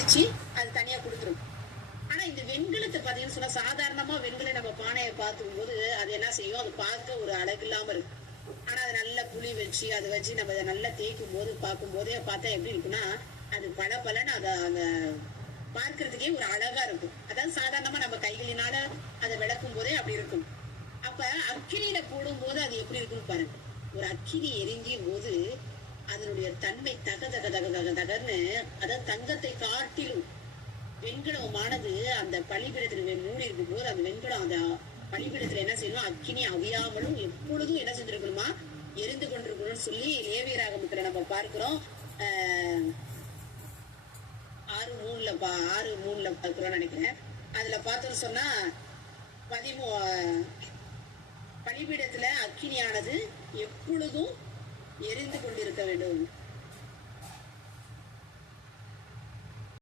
பிரிச்சு அது தனியா கொடுத்துரும். ஆனா இந்த வெண்கலத்தை பாத்தீங்கன்னு சொன்னா சாதாரணமா வெண்கல நம்ம பானையை பார்த்துக்கும் போது அது என்ன செய்யும், அது பார்க்க ஒரு அழகு இல்லாம இருக்கு. ஆனா அது நல்லா புளி வச்சு அதை வச்சு நம்ம அதை நல்லா தேய்க்கும் போது பார்க்கும் போதே பார்த்தா எப்படி இருக்குன்னா அது பல பலன்னு அதை அந்த பார்க்கறதுக்கே ஒரு அழகா இருக்கும். அதாவது சாதாரணமா நம்ம கைகளினால அதை விளக்கும் போதே அப்படி இருக்கும். அப்ப அக்கினியில போடும் போது அது எப்படி இருக்குன்னு பாருங்க. ஒரு அக்கினி எரிஞ்சும் போது அதனுடைய தன்மை தக தக தக தக தகன்னு, அதாவது தங்கத்தை காட்டிலும் வெண்கலமானது அந்த பலிபீடத்துல மூடி இருக்கும் போது அந்த வெண்கலம் அந்த பலிபீடத்துல என்ன செய்யணும், அக்கினி அவியாமலும் எப்பொழுதும் என்ன செஞ்சிருக்கணுமா, எரிந்து கொண்டிருக்கணும்னு சொல்லி லேவியராகமத்துல நம்ம பார்க்கிறோம். 6:3 பார்க்கிறோம் நினைக்கிறேன். அதுல பார்த்தோம்னு சொன்னா பலிபீடத்துல அக்கினியானது எப்பொழுதும் எரிந்து கொண்டிருக்க வேண்டும்.